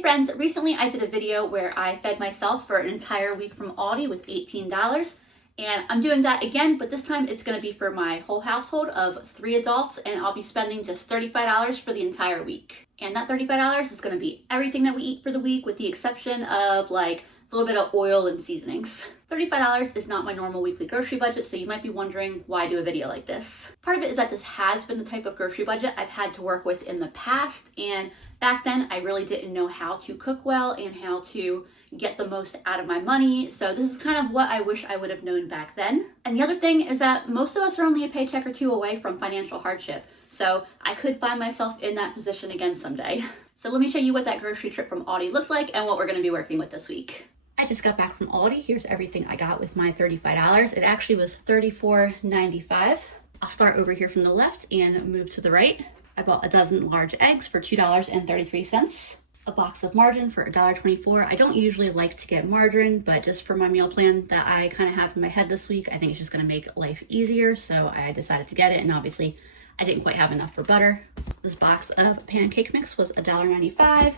Hey friends, recently I did a video where I fed myself for an entire week from Aldi with $18. And I'm doing that again, but this time it's going to be for my whole household of 3 adults, and I'll be spending just $35 for the entire week. And that $35 is going to be everything that we eat for the week, with the exception of like a little bit of oil and seasonings. $35 is not my normal weekly grocery budget, so you might be wondering why do a video like this. Part of it is that this has been the type of grocery budget I've had to work with in the past, and back then I really didn't know how to cook well and how to get the most out of my money, so this is kind of what I wish I would have known back then. And the other thing is that most of us are only a paycheck or two away from financial hardship, so I could find myself in that position again someday. So let me show you what that grocery trip from Aldi looked like and what we're going to be working with this week. I just got back from Aldi. Here's everything I got with my $35. It actually was $34.95. I'll start over here from the left and move to the right. I bought a dozen large eggs for $2.33. A box of margarine for $1.24. I don't usually like to get margarine, but just for my meal plan that I kind of have in my head this week, I think it's just going to make life easier, so I decided to get it, and obviously I didn't quite have enough for butter. This box of pancake mix was $1.95.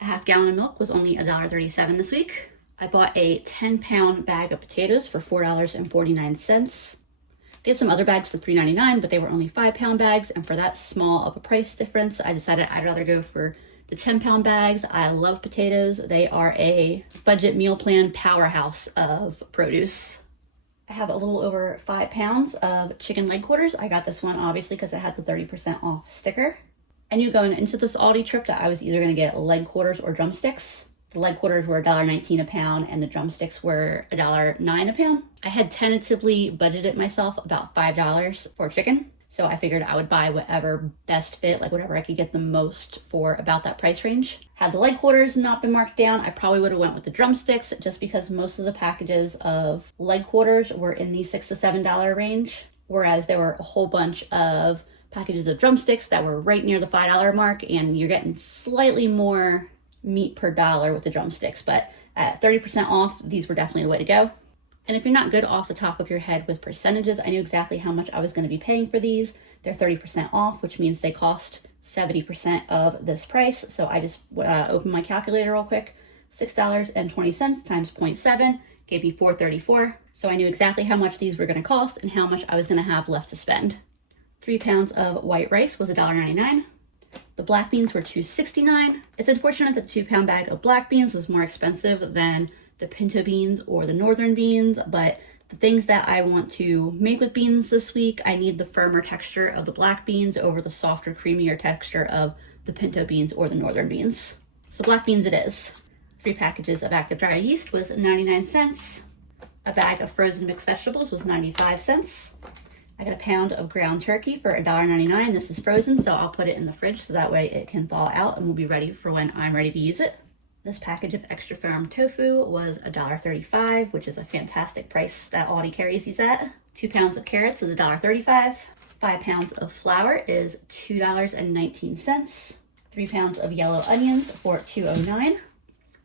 A half gallon of milk was only $1.37 this week. I bought a 10-pound bag of potatoes for $4.49. They had some other bags for $3.99, but they were only 5-pound bags, and for that small of a price difference, I decided I'd rather go for the 10-pound bags. I love potatoes. They are a budget meal plan powerhouse of produce. I have a little over 5 pounds of chicken leg quarters. I got this one obviously because it had the 30% off sticker. I knew going into this Aldi trip that I was either going to get leg quarters or drumsticks. The leg quarters were $1.19 a pound and the drumsticks were $1.09 a pound. I had tentatively budgeted myself about $5 for chicken, so I figured I would buy whatever best fit, like whatever I could get the most for about that price range. Had the leg quarters not been marked down, I probably would have went with the drumsticks, just because most of the packages of leg quarters were in the $6 to $7 range, whereas there were a whole bunch of packages of drumsticks that were right near the $5 mark, and you're getting slightly more meat per dollar with the drumsticks, but at 30% off, these were definitely the way to go. And if you're not good off the top of your head with percentages, I knew exactly how much I was going to be paying for these. They're 30% off, which means they cost 70% of this price. So I just opened my calculator real quick. $6.20 times 0.7 gave me $4.34. So I knew exactly how much these were going to cost and how much I was going to have left to spend. 3 pounds of white rice was $1.99. The black beans were $2.69. It's unfortunate that the 2-pound bag of black beans was more expensive than the pinto beans or the northern beans, but the things that I want to make with beans this week, I need the firmer texture of the black beans over the softer, creamier texture of the pinto beans or the northern beans. So black beans it is. 3 packages of active dry yeast was 99 cents. A bag of frozen mixed vegetables was 95 cents. I got a pound of ground turkey for $1.99. This is frozen, so I'll put it in the fridge so that way it can thaw out and will be ready for when I'm ready to use it. This package of extra firm tofu was $1.35, which is a fantastic price that Aldi carries these at. 2 pounds of carrots is $1.35. 5 pounds of flour is $2.19. 3 pounds of yellow onions for $2.09.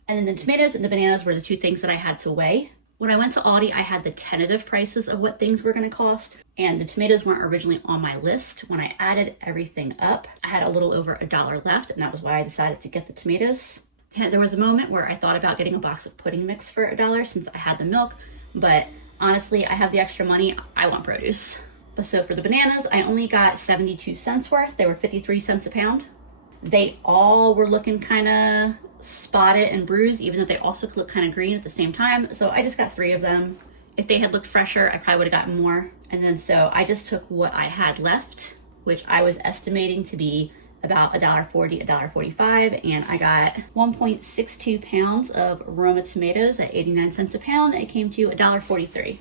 And then the tomatoes and the bananas were the 2 things that I had to weigh. When I went to Aldi, I had the tentative prices of what things were going to cost, and the tomatoes weren't originally on my list. When I added everything up, I had a little over $1 left, and that was why I decided to get the tomatoes. There was a moment where I thought about getting a box of pudding mix for $1 since I had the milk, but honestly, I have the extra money. I want produce. But so for the bananas, I only got 72 cents worth. They were 53 cents a pound. They all were looking kind of spotted and bruised, even though they also look kind of green at the same time. So I just got 3 of them. If they had looked fresher, I probably would have gotten more. And then so I just took what I had left, which I was estimating to be about $1.40, $1.45, and I got 1.62 pounds of Aroma tomatoes at 89 cents a pound. It came to $1.43.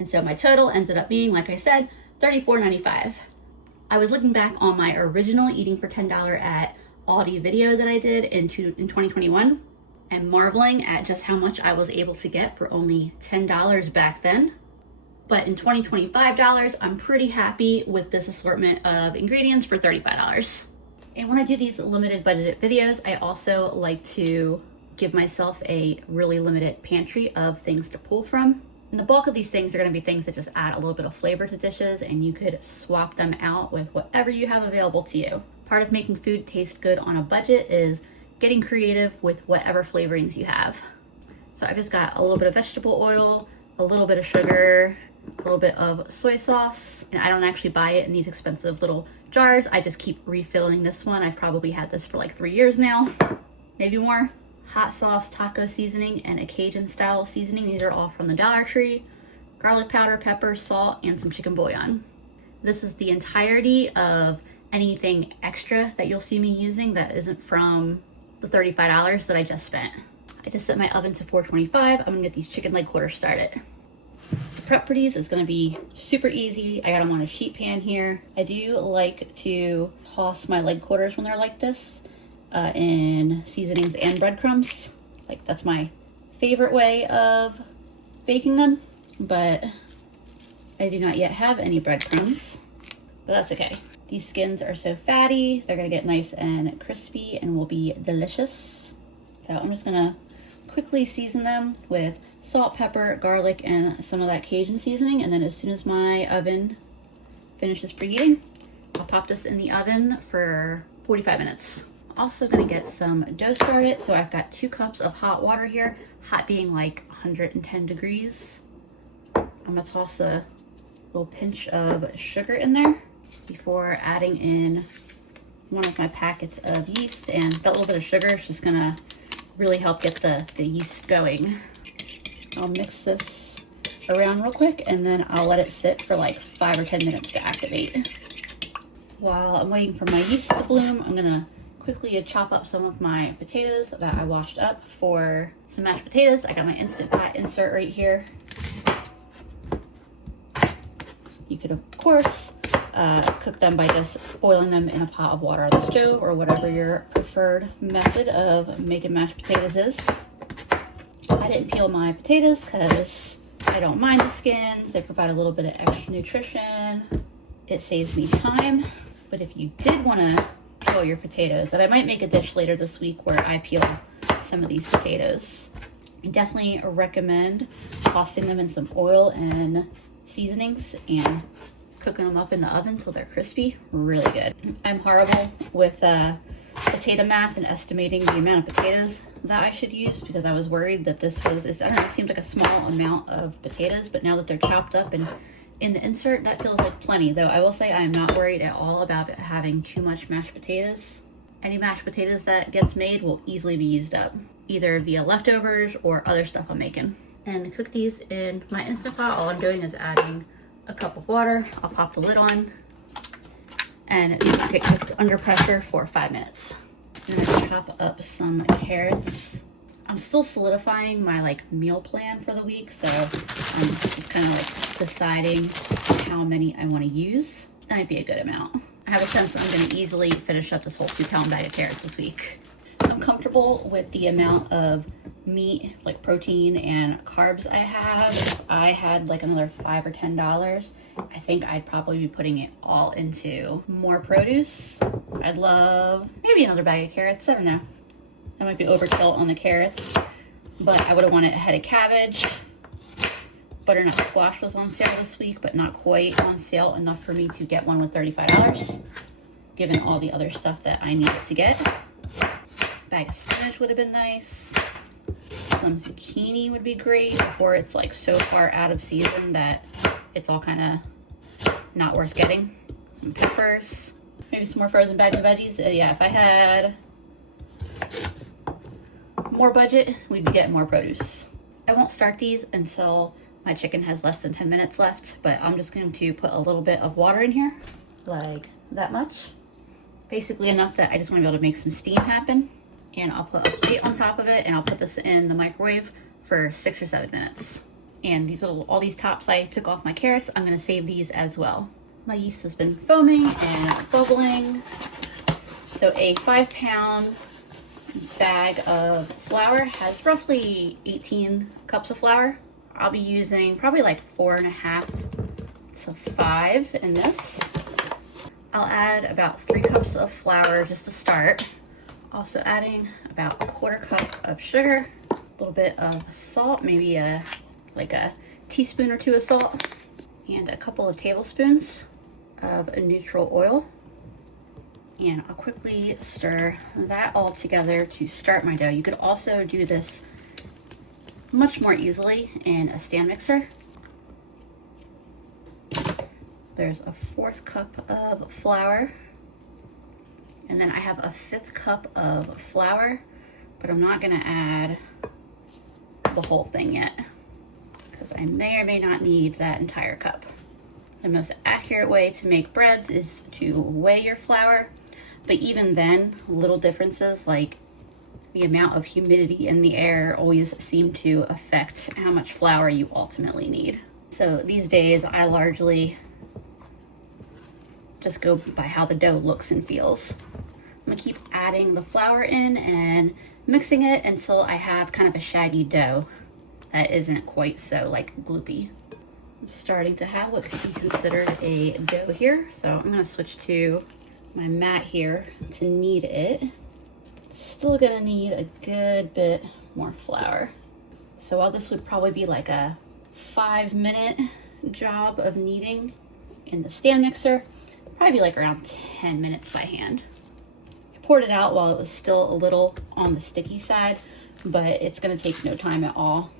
And so my total ended up being, like I said, $34.95. I was looking back on my original Eating for $10 at Aldi video that I did in 2021 and marveling at just how much I was able to get for only $10 back then. But in $2025, I'm pretty happy with this assortment of ingredients for $35. And when I do these limited budgeted videos, I also like to give myself a really limited pantry of things to pull from. And the bulk of these things are going to be things that just add a little bit of flavor to dishes, and you could swap them out with whatever you have available to you. Part of making food taste good on a budget is getting creative with whatever flavorings you have. So I've just got a little bit of vegetable oil, a little bit of sugar, a little bit of soy sauce, and I don't actually buy it in these expensive little jars. I just keep refilling this one. I've probably had this for like 3 years now, maybe more. Hot sauce, taco seasoning, and a Cajun style seasoning. These are all from the Dollar Tree. Garlic powder, pepper, salt, and some chicken bouillon. This is the entirety of anything extra that you'll see me using that isn't from the $35 that I just spent. I just set my oven to 425. I'm gonna get these chicken leg quarters started. The prep for these is gonna be super easy. I got them on a sheet pan here. I do like to toss my leg quarters when they're like this in seasonings and breadcrumbs. Like, that's my favorite way of baking them, but I do not yet have any breadcrumbs, but that's okay. These skins are so fatty, they're gonna get nice and crispy and will be delicious. So I'm just gonna quickly season them with salt, pepper, garlic, and some of that Cajun seasoning, and then as soon as my oven finishes preheating, I'll pop this in the oven for 45 minutes. Also gonna get some dough started. So I've got 2 cups of hot water here, hot being like 110 degrees. I'm gonna toss a little pinch of sugar in there before adding in one of my packets of yeast, and that little bit of sugar is just gonna really help get the yeast going. I'll mix this around real quick and then I'll let it sit for like 5 or 10 minutes to activate. While I'm waiting for my yeast to bloom, I'm gonna quickly chop up some of my potatoes that I washed up for some mashed potatoes. I got my Instant Pot insert right here. You could, of course, cook them by just boiling them in a pot of water on the stove, or whatever your preferred method of making mashed potatoes is. I didn't peel my potatoes because I don't mind the skins. They provide a little bit of extra nutrition. It saves me time. But if you did want to peel your potatoes, and I might make a dish later this week where I peel some of these potatoes, I definitely recommend tossing them in some oil and seasonings and cooking them up in the oven till they're crispy. Really good. I'm horrible with potato math and estimating the amount of potatoes that I should use, because I was worried that this was, I don't know, it seemed like a small amount of potatoes, but now that they're chopped up and in the insert, that feels like plenty. Though I will say I am not worried at all about it having too much mashed potatoes. Any mashed potatoes that gets made will easily be used up, either via leftovers or other stuff I'm making. And to cook these in my Instant Pot, all I'm doing is adding a cup of water. I'll pop the lid on and these get cooked under pressure for 5 minutes. I'm gonna chop up some carrots. I'm still solidifying my meal plan for the week, so I'm just kind of deciding how many I want to use. That might be a good amount. I have a sense I'm going to easily finish up this whole 2-pound bag of carrots this week. I'm comfortable with the amount of meat, protein and carbs I have. If I had another $5 or $10, I think I'd probably be putting it all into more produce. I'd love maybe another bag of carrots. I don't know. That might be overkill on the carrots, but I would have wanted a head of cabbage. Butternut squash was on sale this week, but not quite on sale enough for me to get one with $35, given all the other stuff that I needed to get. Bag of spinach would have been nice. Some zucchini would be great before it's so far out of season that it's all kind of not worth getting. Some peppers, maybe some more frozen bags of veggies. Yeah, if I had more budget, we'd be getting more produce. I won't start these until my chicken has less than 10 minutes left, but I'm just going to put a little bit of water in here, like that much. Basically enough that I just want to be able to make some steam happen. And I'll put a plate on top of it, and I'll put this in the microwave for 6 or 7 minutes. And all these tops I took off my carrots, I'm going to save these as well. My yeast has been foaming and bubbling. So a 5-pound bag of flour has roughly 18 cups of flour. I'll be using probably 4.5 to 5 in this. I'll add about 3 cups of flour just to start. Also adding about a 1/4 cup of sugar, a little bit of salt, maybe a teaspoon or 2 of salt, and a couple of tablespoons of a neutral oil. And I'll quickly stir that all together to start my dough. You could also do this much more easily in a stand mixer. There's a 1/4 cup of flour, and then I have a 1/5 cup of flour, but I'm not gonna add the whole thing yet because I may or may not need that entire cup. The most accurate way to make breads is to weigh your flour, but even then, little differences like the amount of humidity in the air always seem to affect how much flour you ultimately need. So these days, I largely just go by how the dough looks and feels. I'm gonna keep adding the flour in and mixing it until I have kind of a shaggy dough that isn't quite so like gloopy. I'm starting to have what could be considered a dough here. So I'm gonna switch to my mat here to knead it. Still gonna need a good bit more flour. So while this would probably be like a 5-minute job of kneading in the stand mixer, probably like around 10 minutes by hand. I poured it out while it was still a little on the sticky side, but it's gonna take no time at all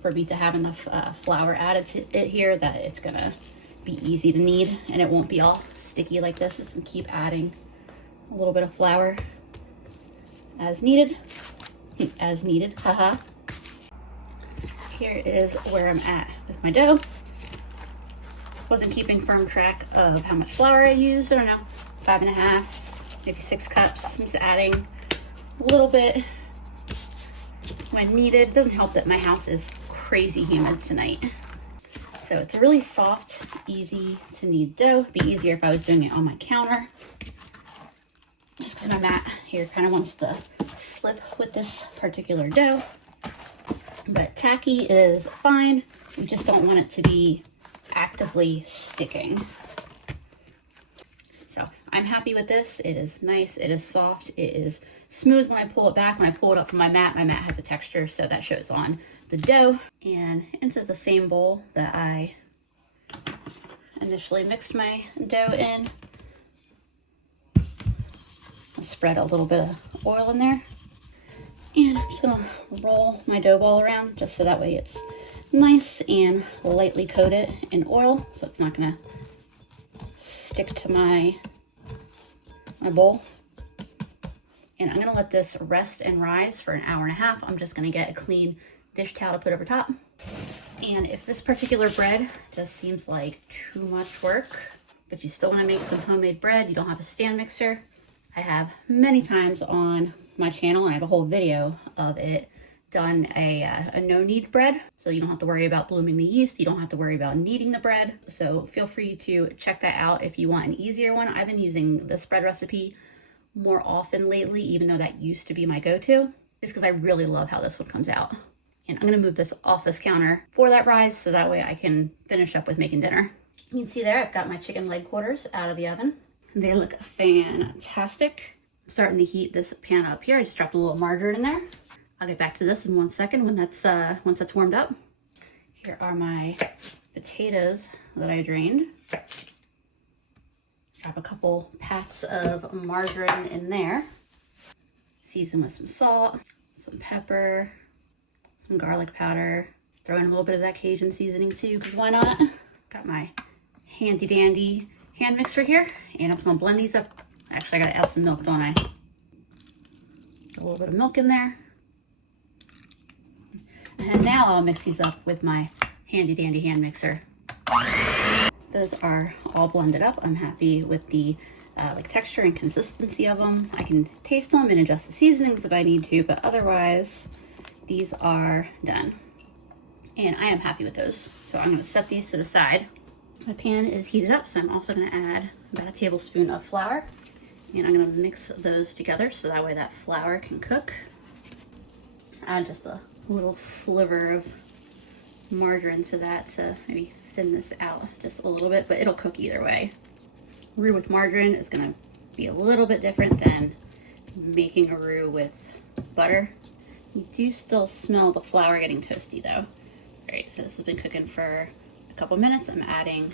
for me to have enough flour added to it here that it's gonna be easy to knead and it won't be all sticky like this. Just gonna keep adding a little bit of flour as needed. As needed, haha. Here is where I'm at with my dough. Wasn't keeping firm track of how much flour I used. I don't know, 5.5, maybe 6 cups. I'm just adding a little bit when needed. Doesn't help that my house is crazy humid tonight. So it's a really soft, easy to knead dough. It'd be easier if I was doing it on my counter. Just because my mat here kind of wants to slip with this particular dough. But tacky is fine. We just don't want it to be actively sticking. So I'm happy with this. It is nice, it is soft, it is smooth when I pull it back. When I pull it up from my mat has a texture, so that shows on the dough. And into the same bowl that I initially mixed my dough in, I'll spread a little bit of oil in there. And I'm just gonna roll my dough ball around just so that way it's nice and lightly coated in oil, so it's not gonna stick to my bowl. And I'm gonna let this rest and rise for an hour and a half. I'm just gonna get a clean dish towel to put over top. And if this particular bread just seems like too much work, but you still wanna make some homemade bread, you don't have a stand mixer, I have many times on my channel, and I have a whole video of it, done a no-knead bread. So you don't have to worry about blooming the yeast, you don't have to worry about kneading the bread. So feel free to check that out if you want an easier one. I've been using this bread recipe more often lately, even though that used to be my go-to, just because I really love how this one comes out. And I'm gonna move this off this counter for that rise, so that way I can finish up with making dinner. You can see there, I've got my chicken leg quarters out of the oven. They look fantastic. I'm starting to heat this pan up here. I just dropped a little margarine in there. I'll get back to this in 1 second when that's once that's warmed up. Here are my potatoes that I drained. Drop a couple pats of margarine in there. Season with some salt, some pepper, some garlic powder. Throw in a little bit of that Cajun seasoning too, because why not? Got my handy dandy hand mixer here, and I'm just gonna blend these up. Actually, I gotta add some milk, don't I? A little bit of milk in there. And now I'll mix these up with my handy dandy hand mixer. Those are all blended up. I'm happy with the like texture and consistency of them. I can taste them and adjust the seasonings if I need to, but otherwise these are done. And I am happy with those. So I'm gonna set these to the side. My pan is heated up, so I'm also gonna add about a tablespoon of flour. And I'm gonna mix those together so that way that flour can cook. Add just a little sliver of margarine to that to maybe thin this out just a little bit, but it'll cook either way. Roux with margarine is gonna be a little bit different than making a roux with butter. You do still smell the flour getting toasty though. All right, so this has been cooking for a couple minutes. I'm adding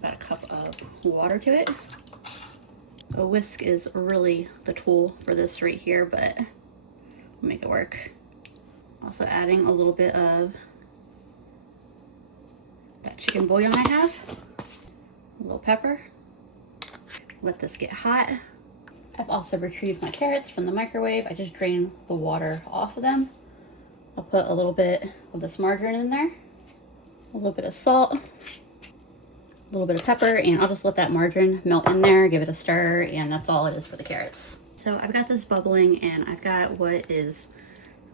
about a cup of water to it. A whisk is really the tool for this right here, but we'll make it work. Also adding a little bit of that chicken bouillon I have, a little pepper. Let this get hot. I've also retrieved my carrots from the microwave. I just drained the water off of them. I'll put a little bit of this margarine in there, a little bit of salt, a little bit of pepper, and I'll just let that margarine melt in there, give it a stir, and that's all it is for the carrots. So I've got this bubbling, and I've got what is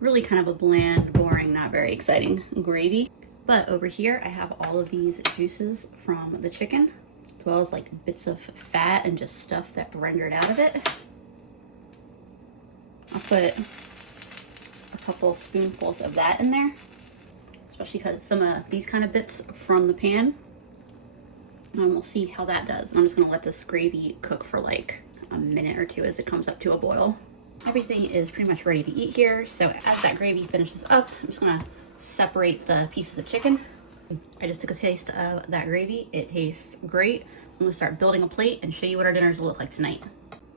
really kind of a bland, boring, not very exciting gravy. But over here, I have all of these juices from the chicken, as well as like bits of fat and just stuff that rendered out of it. I'll put a couple spoonfuls of that in there, especially because some of these kind of bits from the pan. And we'll see how that does. And I'm just gonna let this gravy cook for like a minute or two as it comes up to a boil. Everything is pretty much ready to eat here. So as that gravy finishes up, I'm just gonna separate the pieces of chicken. I just took a taste of that gravy. It tastes great. I'm gonna start building a plate and show you what our dinners will look like tonight.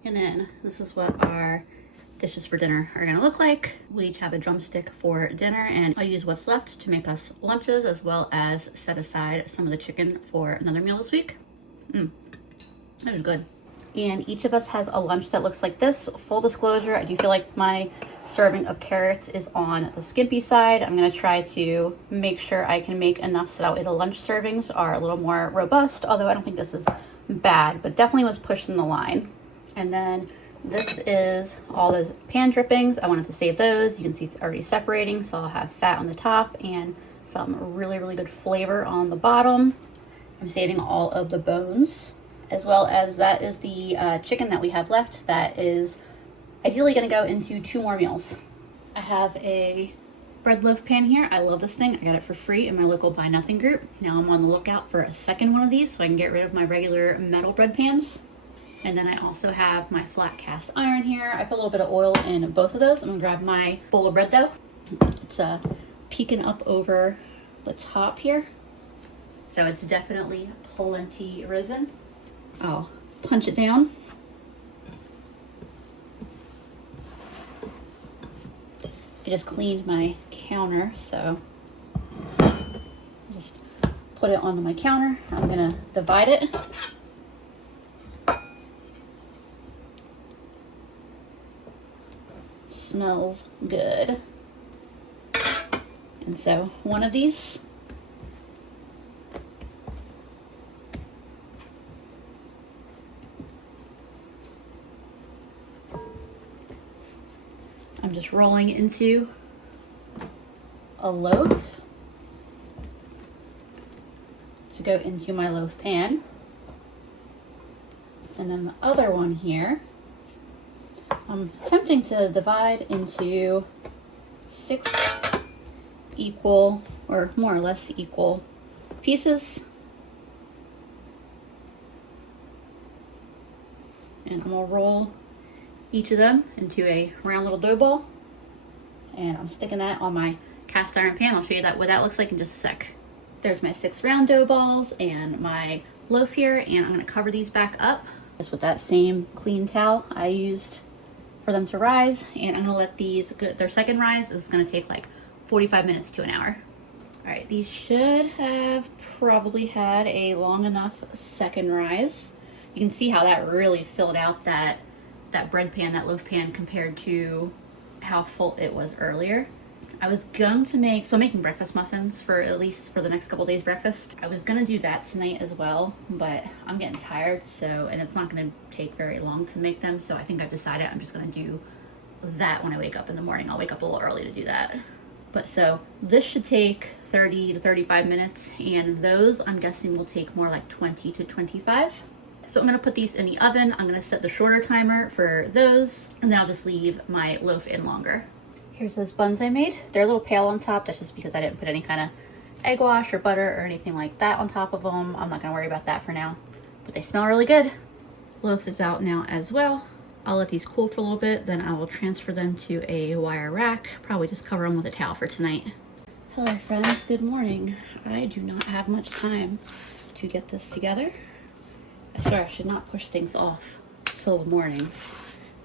And then this is what our dishes for dinner are gonna look like. We each have a drumstick for dinner, and I'll use what's left to make us lunches, as well as set aside some of the chicken for another meal this week. That is good. And each of us has a lunch that looks like this. Full disclosure, I do feel like my serving of carrots is on the skimpy side. I'm gonna try to make sure I can make enough so that way the lunch servings are a little more robust, although I don't think this is bad, but definitely was pushing the line. And then this is all those pan drippings. I wanted to save those. You can see it's already separating, so I'll have fat on the top and some really, really good flavor on the bottom. I'm saving all of the bones, as well as that is the chicken that we have left that is ideally gonna go into 2 more meals. I have a bread loaf pan here. I love this thing. I got it for free in my local Buy Nothing group. Now I'm on the lookout for a second one of these so I can get rid of my regular metal bread pans. And then I also have my flat cast iron here. I put a little bit of oil in both of those. I'm gonna grab my bowl of bread though. It's peeking up over the top here. So it's definitely plenty risen. I'll punch it down. I just cleaned my counter, so just put it onto my counter. I'm gonna divide it. Smells good. And so one of these, I'm just rolling into a loaf to go into my loaf pan. And then the other one here, I'm attempting to divide into 6 equal, or more or less equal pieces. And I'm gonna roll each of them into a round little dough ball. And I'm sticking that on my cast iron pan. I'll show you what that looks like in just a sec. There's my 6 round dough balls and my loaf here, and I'm gonna cover these back up just with that same clean towel I used for them to rise. And I'm gonna let these, their second rise is gonna take like 45 minutes to an hour. All right, these should have probably had a long enough second rise. You can see how that really filled out that bread pan, that loaf pan, compared to how full it was earlier. I was going to make, so I'm making breakfast muffins for at least for the next couple days breakfast. I was gonna do that tonight as well, but I'm getting tired, so, and it's not gonna take very long to make them, so I think I've decided I'm just gonna do that when I wake up in the morning. I'll wake up a little early to do that. But so this should take 30 to 35 minutes, and those I'm guessing will take more like 20 to 25. So I'm gonna put these in the oven. I'm gonna set the shorter timer for those, and then I'll just leave my loaf in longer. Here's those buns I made. They're a little pale on top. That's just because I didn't put any kind of egg wash or butter or anything like that on top of them. I'm not gonna worry about that for now, but they smell really good. Loaf is out now as well. I'll let these cool for a little bit, then I will transfer them to a wire rack. Probably just cover them with a towel for tonight. Hello friends, good morning. I do not have much time to get this together. I swear I should not push things off till the mornings,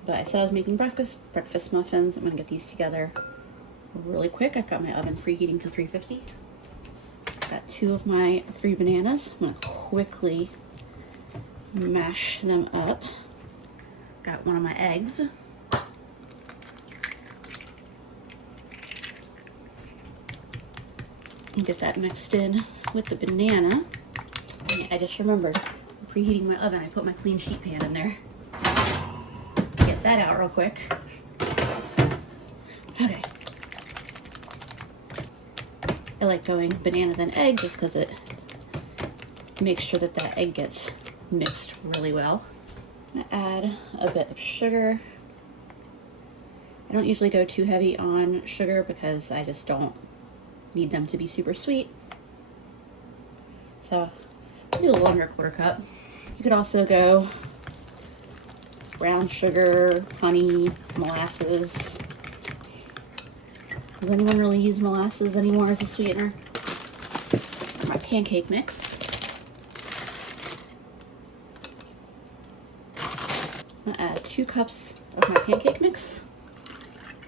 but I said I was making breakfast muffins. I'm gonna get these together really quick. I've got my oven preheating to 350. Got 2 of my 3 bananas. I'm gonna quickly mash them up. Got 1 of my eggs. And get that mixed in with the banana. And I just remembered, preheating my oven, I put my clean sheet pan in there. Get that out real quick. Okay. I like going banana then egg just because it makes sure that that egg gets mixed really well. I'm gonna add a bit of sugar. I don't usually go too heavy on sugar because I just don't need them to be super sweet. So I'll do a 1¼ cup. You could also go brown sugar, honey, molasses. Does anyone really use molasses anymore as a sweetener? My pancake mix. I'm gonna add 2 cups of my pancake mix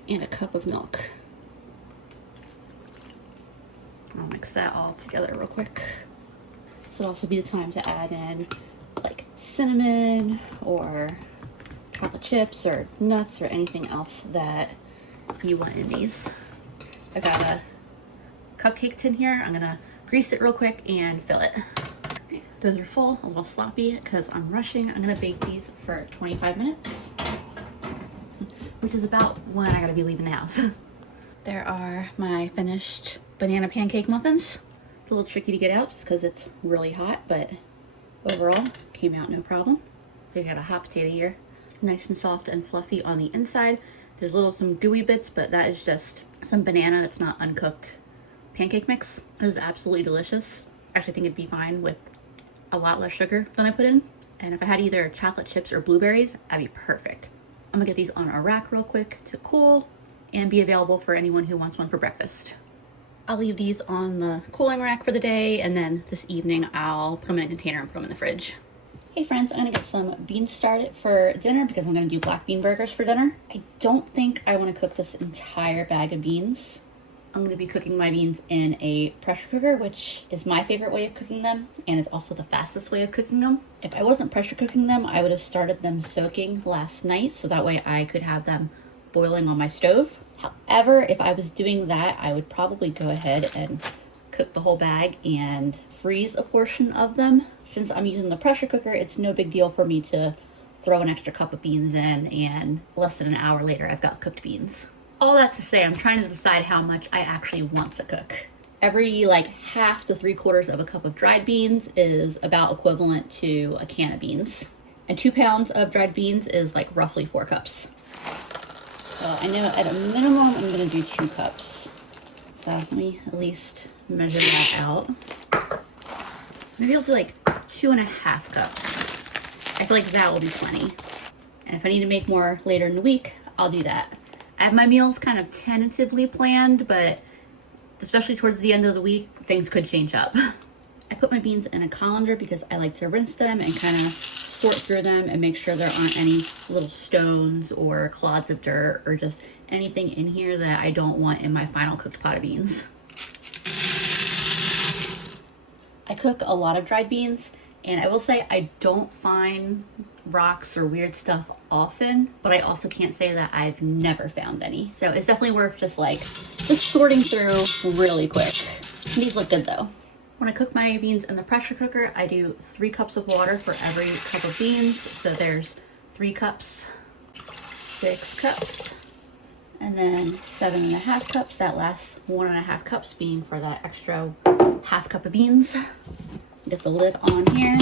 and a cup of milk. I'll mix that all together real quick. This would also be the time to add in like cinnamon or chocolate chips or nuts or anything else that you want in these. I've got a cupcake tin here. I'm gonna grease it real quick and fill it. Those are full, a little sloppy because I'm rushing. I'm gonna bake these for 25 minutes, which is about when I gotta be leaving the house. There are my finished banana pancake muffins. It's a little tricky to get out just because it's really hot, but overall came out no problem. They got a hot potato here, nice and soft and fluffy on the inside. There's some gooey bits, but that is just some banana that's not uncooked pancake mix. This is absolutely delicious. Actually, I think it'd be fine with a lot less sugar than I put in. And if I had either chocolate chips or blueberries, that'd be perfect. I'm gonna get these on a rack real quick to cool and be available for anyone who wants one for breakfast. I'll leave these on the cooling rack for the day, and then this evening I'll put them in a container and put them in the fridge. Hey friends, I'm gonna get some beans started for dinner because I'm gonna do black bean burgers for dinner. I don't think I wanna cook this entire bag of beans. I'm gonna be cooking my beans in a pressure cooker, which is my favorite way of cooking them, and it's also the fastest way of cooking them. If I wasn't pressure cooking them, I would have started them soaking last night, so that way I could have them boiling on my stove. However, if I was doing that, I would probably go ahead and cook the whole bag and freeze a portion of them. Since I'm using the pressure cooker, it's no big deal for me to throw an extra cup of beans in, and less than an hour later, I've got cooked beans. All that to say, I'm trying to decide how much I actually want to cook. Every like 1/2 to 3/4 of a cup of dried beans is about equivalent to a can of beans. And 2 pounds of dried beans is like roughly 4 cups. So I know at a minimum, I'm gonna do 2 cups. So let me at least measure that out. Maybe I'll do like 2.5 cups. I feel like that will be plenty. And if I need to make more later in the week, I'll do that. I have my meals kind of tentatively planned, but especially towards the end of the week, things could change up. I put my beans in a colander because I like to rinse them and kind of sort through them and make sure there aren't any little stones or clods of dirt or just anything in here that I don't want in my final cooked pot of beans. I cook a lot of dried beans, and I will say I don't find rocks or weird stuff often, but I also can't say that I've never found any. So it's definitely worth just sorting through really quick. These look good though. When I cook my beans in the pressure cooker, I do 3 cups of water for every cup of beans. So there's 3 cups, 6 cups, and then 7.5 cups. That last 1.5 cups being for that extra 1/2 cup of beans. Get the lid on here.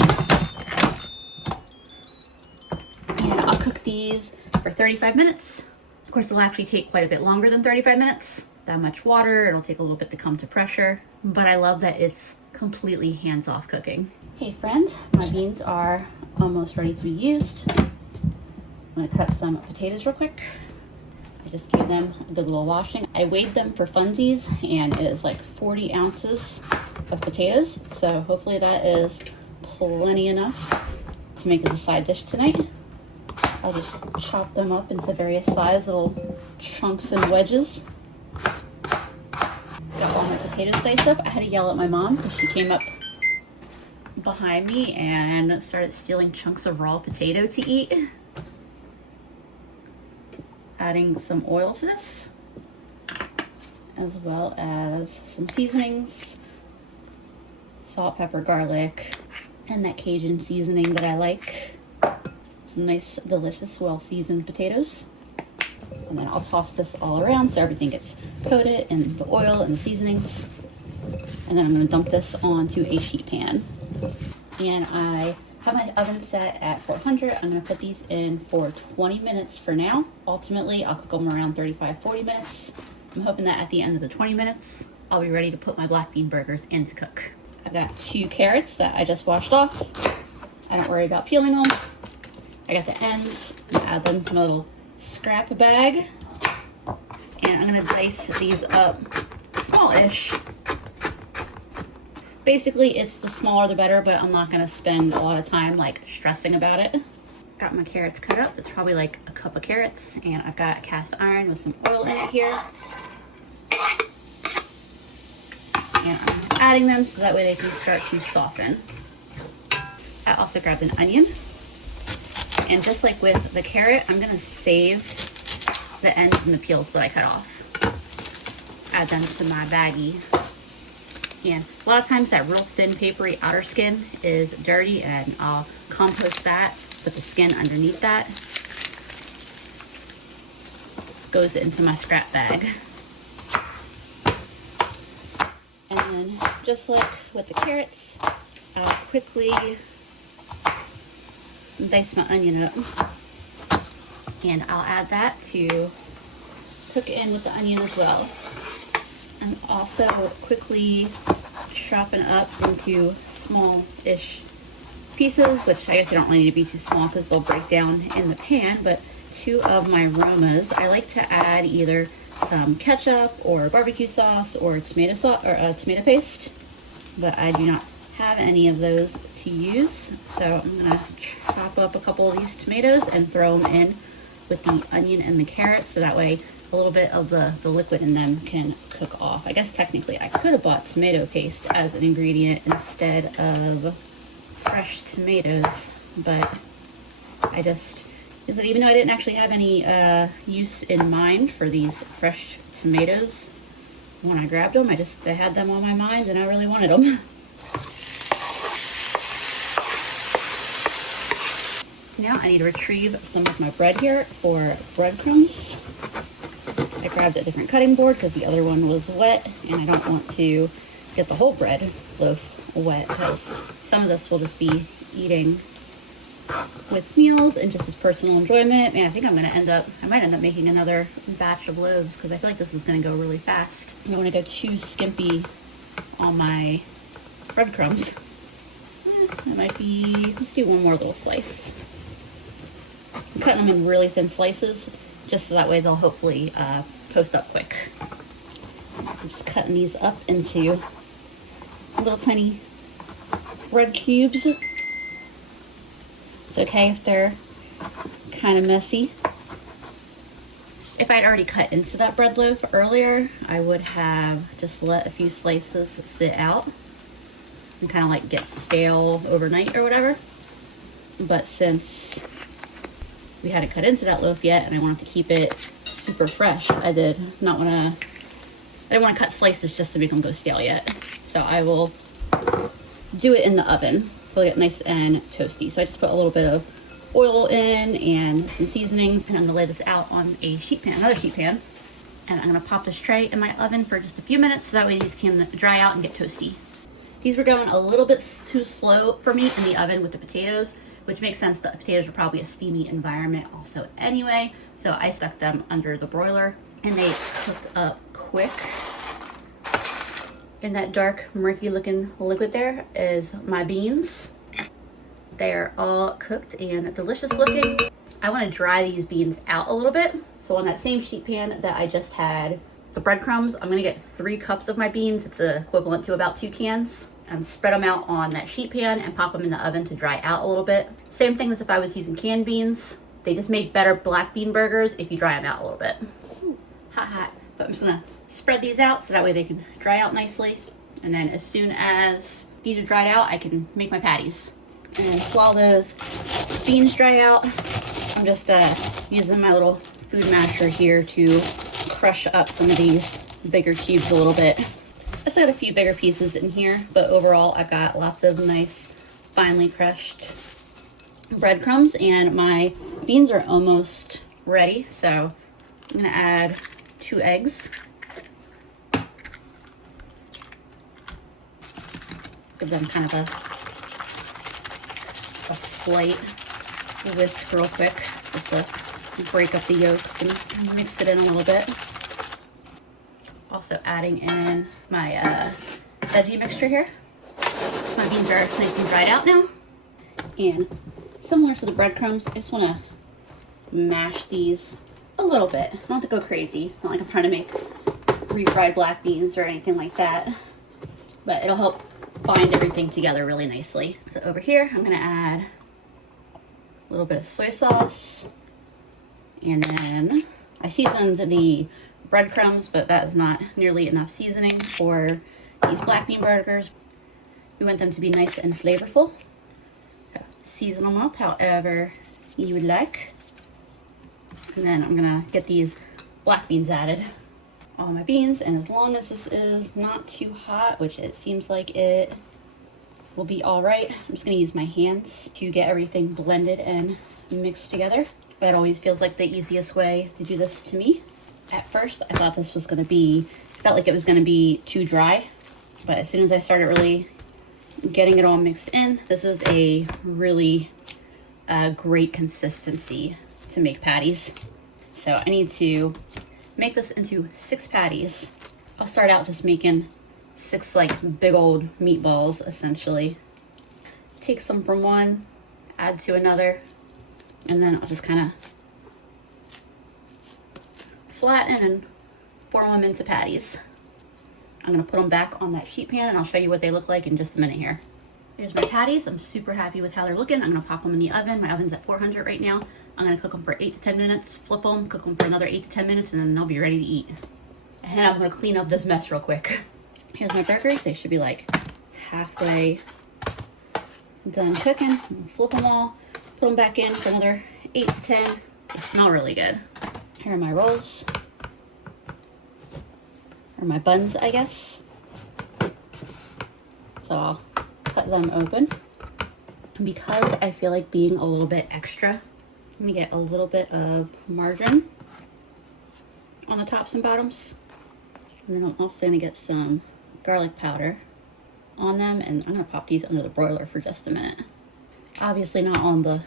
And I'll cook these for 35 minutes. Of course, it'll actually take quite a bit longer than 35 minutes. That much water, it'll take a little bit to come to pressure, but I love that it's completely hands-off cooking. Hey friends, my beans are almost ready to be used. I'm gonna cut up some potatoes real quick. I just gave them a good little washing. I weighed them for funsies, and it is like 40 ounces of potatoes, so hopefully that is plenty enough to make as a side dish tonight. I'll just chop them up into various size little chunks and wedges. Got all my potatoes diced up. I had to yell at my mom because she came up behind me and started stealing chunks of raw potato to eat. Adding some oil to this, as well as some seasonings, salt, pepper, garlic, and that Cajun seasoning that I like. Some nice, delicious, well-seasoned potatoes. And then I'll toss this all around so everything gets coated in the oil and the seasonings. And then I'm gonna dump this onto a sheet pan. And I have my oven set at 400. I'm gonna put these in for 20 minutes for now. Ultimately, I'll cook them around 35-40 minutes. I'm hoping that at the end of the 20 minutes, I'll be ready to put my black bean burgers in to cook. I've got 2 carrots that I just washed off. I don't worry about peeling them. I got the ends. I'm gonna add them to my little scrap bag. And I'm gonna dice these up small-ish. Basically, it's the smaller the better, but I'm not gonna spend a lot of time like stressing about it. Got my carrots cut up. It's probably like a cup of carrots, and I've got a cast iron with some oil in it here. And I'm adding them so that way they can start to soften. I also grabbed an onion. And just like with the carrot, I'm gonna save the ends and the peels that I cut off. Add them to my baggie. And a lot of times that real thin papery outer skin is dirty, and I'll compost that with the skin underneath that. Goes into my scrap bag. And then just like with the carrots, I'll quickly dice my onion up, and I'll add that to cook in with the onion as well. I'm also quickly chopping up into small-ish pieces, which I guess you don't really need to be too small because they'll break down in the pan, but 2 of my Aromas, I like to add either some ketchup or barbecue sauce or tomato sauce or tomato paste, but I do not have any of those to use, so I'm gonna chop up a couple of these tomatoes and throw them in with the onion and the carrots, so that way a little bit of the liquid in them can cook off. I guess technically I could have bought tomato paste as an ingredient instead of fresh tomatoes, but I just, even though I didn't actually have any use in mind for these fresh tomatoes when I grabbed them, I had them on my mind and I really wanted them. Now I need to retrieve some of my bread here for breadcrumbs. I grabbed a different cutting board because the other one was wet, and I don't want to get the whole bread loaf wet because some of this will just be eating with meals and just as personal enjoyment. Man, I think I might end up making another batch of loaves because I feel like this is going to go really fast. I don't want to go too skimpy on my breadcrumbs. That might be, let's do one more little slice. I'm cutting them in really thin slices just so that way they'll hopefully toast up quick. I'm just cutting these up into little tiny bread cubes. It's okay if they're kind of messy. If I'd already cut into that bread loaf earlier, I would have just let a few slices sit out and kind of like get stale overnight or whatever. But since we hadn't cut into that loaf yet and I wanted to keep it super fresh, I didn't want to cut slices just to make them go stale yet. So I will do it in the oven. It'll get nice and toasty. So I just put a little bit of oil in and some seasonings, and I'm gonna lay this out on a sheet pan, another sheet pan, and I'm gonna pop this tray in my oven for just a few minutes so that way these can dry out and get toasty. These were going a little bit too slow for me in the oven with the potatoes, which makes sense. The potatoes are probably a steamy environment also anyway, so I stuck them under the broiler and they cooked up quick. And that dark murky looking liquid there is my beans. They're all cooked and delicious looking. I want to dry these beans out a little bit. So on that same sheet pan that I just had The breadcrumbs, I'm gonna get 3 cups of my beans. It's equivalent to about 2 cans. And spread them out on that sheet pan and pop them in the oven to dry out a little bit. Same thing as if I was using canned beans. They just make better black bean burgers if you dry them out a little bit. Ooh, hot. But I'm just gonna spread these out so that way they can dry out nicely. And then as soon as these are dried out, I can make my patties. And while those beans dry out, I'm just using my little food masher here to crush up some of these bigger cubes a little bit. I just got a few bigger pieces in here, but overall I've got lots of nice finely crushed breadcrumbs, and my beans are almost ready. So I'm gonna add 2 eggs. Give them kind of a slight whisk real quick, just to break up the yolks and mix it in a little bit. Also adding in my veggie mixture here. My beans are nice and dried out now. And similar to the breadcrumbs, I just want to mash these a little bit. Not to go crazy, not like I'm trying to make refried black beans or anything like that, but it'll help bind everything together really nicely. So over here, I'm gonna add a little bit of soy sauce, and then I seasoned the breadcrumbs, but that is not nearly enough seasoning for these black bean burgers. We want them to be nice and flavorful. So season them up however you would like. And then I'm gonna get these black beans added on my beans, and as long as this is not too hot, which it seems like it will be all right, I'm just gonna use my hands to get everything blended and mixed together. That always feels like the easiest way to do this to me. At first, I thought this was gonna be, felt like it was gonna be too dry, but as soon as I started really getting it all mixed in, this is a really great consistency to make patties. So I need to make this into 6 patties. I'll start out just making 6 like big old meatballs essentially. Take some from one, add to another, and then I'll just kind of flatten and form them into patties. I'm gonna put them back on that sheet pan and I'll show you what they look like in just a minute here. Here's my patties. I'm super happy with how they're looking. I'm gonna pop them in the oven. My oven's at 400 right now. I'm gonna cook them for 8 to 10 minutes, flip them, cook them for another 8 to 10 minutes, and then they'll be ready to eat. And I'm gonna clean up this mess real quick. Here's my burgers. They should be like halfway done cooking. Flip them all, put them back in for another 8 to 10. They smell really good. Here are my rolls, or my buns, I guess. So I'll cut them open. And because I feel like being a little bit extra, I'm gonna get a little bit of margarine on the tops and bottoms. And then I'm also gonna get some garlic powder on them, and I'm gonna pop these under the broiler for just a minute. Obviously not on the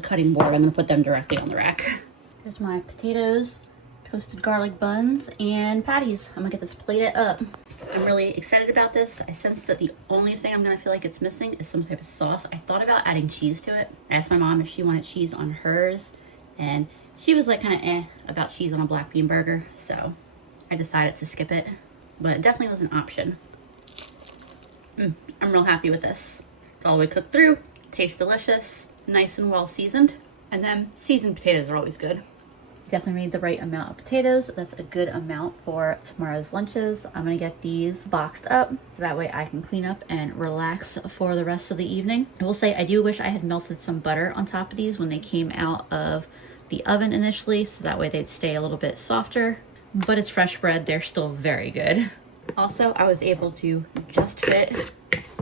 cutting board. I'm gonna put them directly on the rack. Here's my potatoes, toasted garlic buns, and patties. I'm gonna get this plated up. I'm really excited about this. I sense that the only thing I'm gonna feel like it's missing is some type of sauce. I thought about adding cheese to it. I asked my mom if she wanted cheese on hers, and she was like kind of about cheese on a black bean burger, so I decided to skip it, but it definitely was an option. I'm real happy with this. It's all the way cooked through, tastes delicious, nice and well seasoned, and then seasoned potatoes are always good. Definitely made the right amount of potatoes. That's a good amount for tomorrow's lunches. I'm gonna get these boxed up so that way I can clean up and relax for the rest of the evening. I will say I do wish I had melted some butter on top of these when they came out of the oven initially, so that way they'd stay a little bit softer, but it's fresh bread. They're still very good. Also, I was able to just fit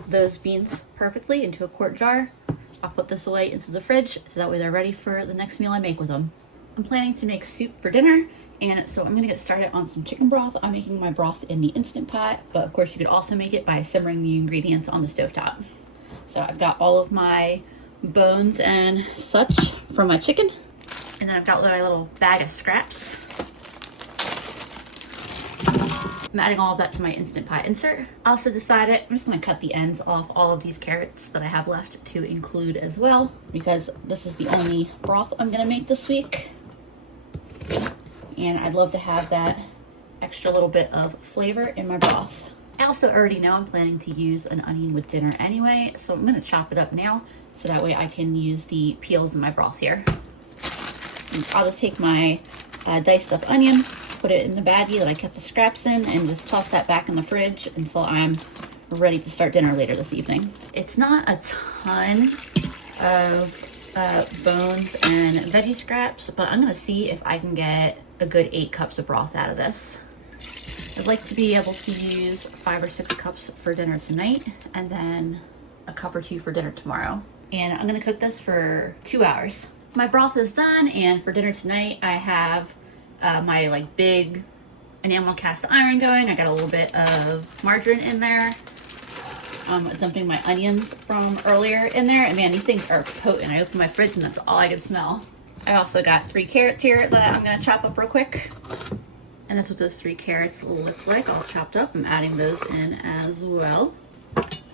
those beans perfectly into a quart jar. I'll put this away into the fridge so that way they're ready for the next meal I make with them. I'm planning to make soup for dinner, and so I'm gonna get started on some chicken broth. I'm making my broth in the Instant Pot, but of course you could also make it by simmering the ingredients on the stovetop. So I've got all of my bones and such from my chicken, and then I've got my little bag of scraps. I'm adding all of that to my Instant Pot insert. I also decided I'm just gonna cut the ends off all of these carrots that I have left to include as well, because this is the only broth I'm gonna make this week. And I'd love to have that extra little bit of flavor in my broth. I also already know I'm planning to use an onion with dinner anyway, so I'm gonna chop it up now so that way I can use the peels in my broth here. And I'll just take my diced up onion, put it in the baggie that I kept the scraps in, and just toss that back in the fridge until I'm ready to start dinner later this evening. It's not a ton of bones and veggie scraps, but I'm gonna see if I can get a good 8 cups of broth out of this. I'd like to be able to use 5 or 6 cups for dinner tonight, and then a cup or 2 for dinner tomorrow. And I'm gonna cook this for 2 hours. My broth is done, and for dinner tonight, I have my like big enamel cast iron going. I got a little bit of margarine in there. Dumping my onions from earlier in there, and man, these things are potent. I opened my fridge and that's all I could smell. I also got 3 carrots here that I'm gonna chop up real quick. And that's what those 3 carrots look like, all chopped up. I'm adding those in as well.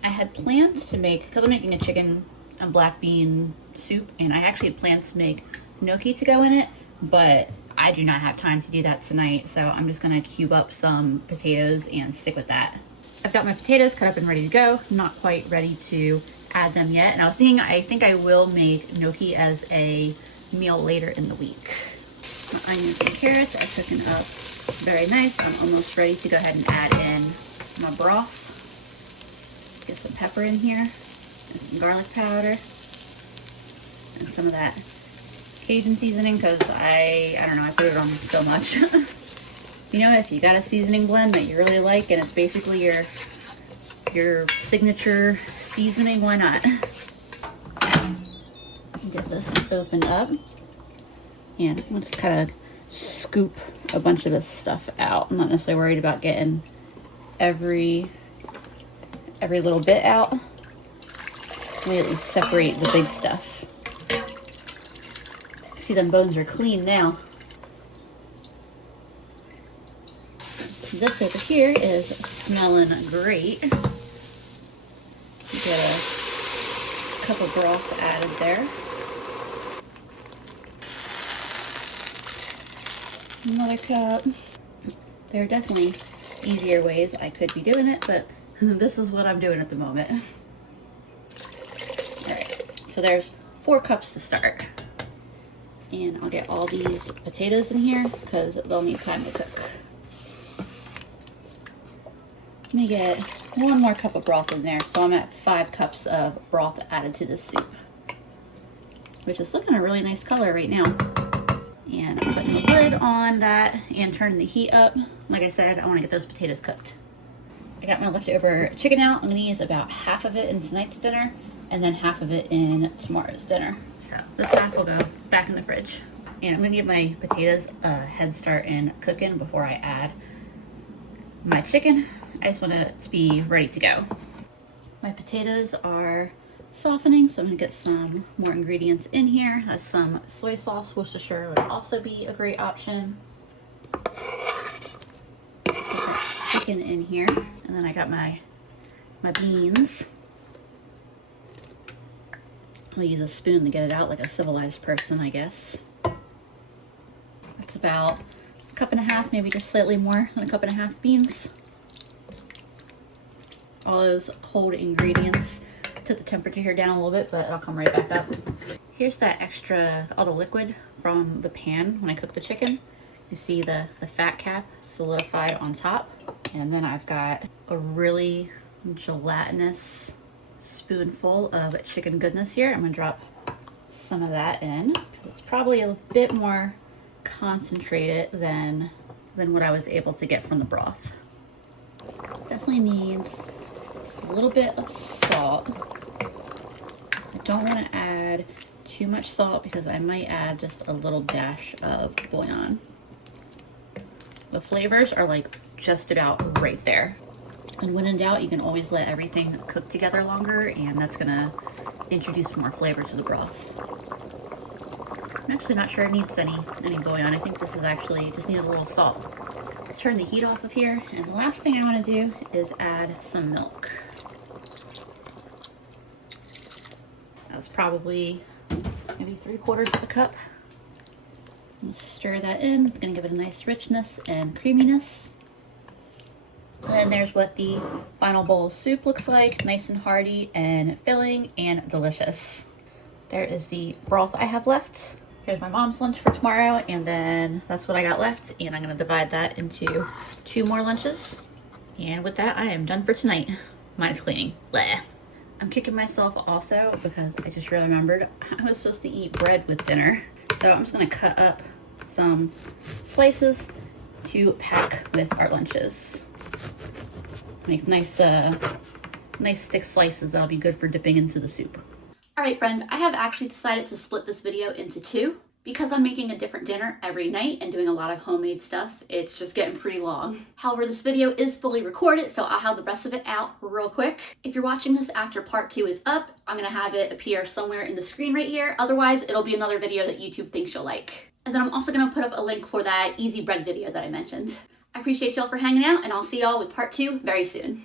I had plans to make, because I'm making a chicken and black bean soup, and I actually had plans to make gnocchi to go in it, but I do not have time to do that tonight, so I'm just gonna cube up some potatoes and stick with that. I've got my potatoes cut up and ready to go. I'm not quite ready to add them yet, and I was thinking I think I will make gnocchi as a meal later in the week. My onions and carrots are cooking up very nice. I'm almost ready to go ahead and add in my broth. Get some pepper in here, and some garlic powder, and some of that Cajun seasoning, because I don't know, I put it on so much. You know, if you got a seasoning blend that you really like and it's basically your signature seasoning, why not? Get this opened up, and I'm gonna just kind of scoop a bunch of this stuff out. I'm not necessarily worried about getting every little bit out. Let me at least separate the big stuff. See, them bones are clean now. This over here is smelling great. Get a cup of broth added there. Another cup. There are definitely easier ways I could be doing it, but this is what I'm doing at the moment. Alright, so there's 4 cups to start. And I'll get all these potatoes in here because they'll need time to cook. Let me get 1 more cup of broth in there, so I'm at 5 cups of broth added to this soup, which is looking a really nice color right now. And I'm putting the lid on that and turning the heat up. Like I said, I want to get those potatoes cooked. I got my leftover chicken out. I'm going to use about half of it in tonight's dinner and then half of it in tomorrow's dinner. So this half will go back in the fridge. And I'm going to give my potatoes a head start in cooking before I add my chicken. I just want it to be ready to go. My potatoes are softening, so I'm gonna get some more ingredients in here. That's some soy sauce. Worcestershire would also be a great option. Get that chicken in here, and then I got my beans. I'll use a spoon to get it out like a civilized person, I guess. That's about a cup and a half, maybe just slightly more than a cup and a half beans. All those cold ingredients. Took the temperature here down a little bit, but it'll come right back up. Here's that extra, all the liquid from the pan when I cooked the chicken. You see the fat cap solidified on top. And then I've got a really gelatinous spoonful of chicken goodness here. I'm gonna drop some of that in. It's probably a bit more concentrated than what I was able to get from the broth. Definitely needs a little bit of salt. I don't want to add too much salt because I might add just a little dash of bouillon. The flavors are like just about right there. And when in doubt, you can always let everything cook together longer, and that's gonna introduce more flavor to the broth. I'm actually not sure it needs any bouillon. I think this is actually just need a little salt. Turn the heat off of here, and the last thing I want to do is add some milk. That's probably maybe 3/4 of a cup. I'm gonna stir that in. It's gonna give it a nice richness and creaminess. And then there's what the final bowl of soup looks like. Nice and hearty and filling and delicious. There is the broth I have left. Here's my mom's lunch for tomorrow, and then that's what I got left, and I'm gonna divide that into 2 more lunches. And with that, I am done for tonight. Minus cleaning. Bleh. I'm kicking myself also because I just really remembered I was supposed to eat bread with dinner. So I'm just gonna cut up some slices to pack with our lunches. Make nice thick slices that'll be good for dipping into the soup. Alright friends, I have actually decided to split this video into 2. Because I'm making a different dinner every night and doing a lot of homemade stuff, it's just getting pretty long. However, this video is fully recorded, so I'll have the rest of it out real quick. If you're watching this after part 2 is up, I'm gonna have it appear somewhere in the screen right here. Otherwise, it'll be another video that YouTube thinks you'll like. And then I'm also gonna put up a link for that easy bread video that I mentioned. I appreciate y'all for hanging out, and I'll see y'all with part 2 very soon.